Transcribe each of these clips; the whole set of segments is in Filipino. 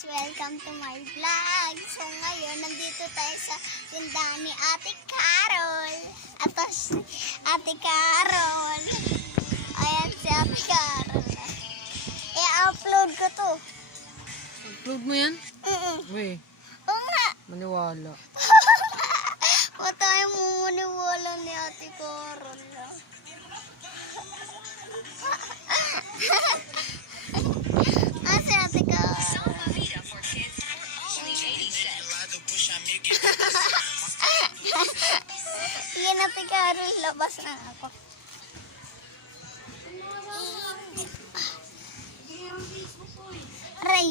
Welcome to my vlog. So ngayon, nandito tayo sa tindahan ni Ate Carol. Ito si Ate Carol. Ayan si Ate Carol. I-upload ko to. Upload mo yan? Uy, Oo nga. maniwala. Huwag tayo mumuniwala ni Ate Carol. Si Ate Carol. Sige na, Ate Carol. Labas na ako. Aray.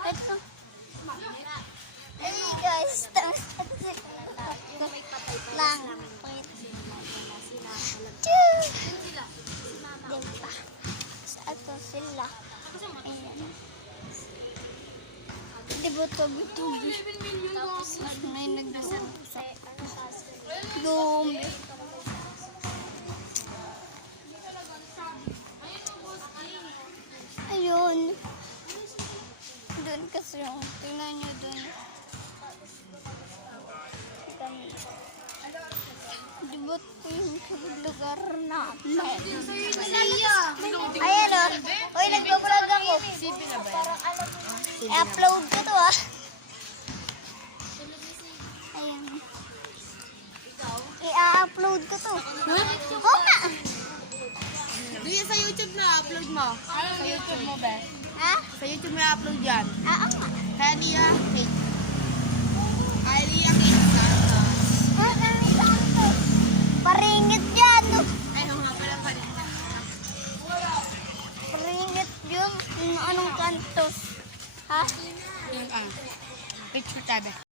Ito. Ay, guys. Lang. Wait. Choo! Diba? Ito sila. Ayan. Diba tubi-tubi? May nagdasal-dasal. Dumi. Ayun. Doon kasi yung, tingnan nyo doon. Diba ito yung lugar natin? Ayan o. Uy, nag-vlog ako. I-upload ko to ah. Ayan. I-upload ko to. Oo nga. Di sa YouTube na upload mo. Sa YouTube mo, be? Ha? Sa YouTube mo upload yan. Oo nga. Kaya niya, cake. Kaya niya cake sana. Ano to? Paringit yan. No? Ay, nga pala pa rin. Paringit yun. Anong kantos? Ha? Yung picture tabi.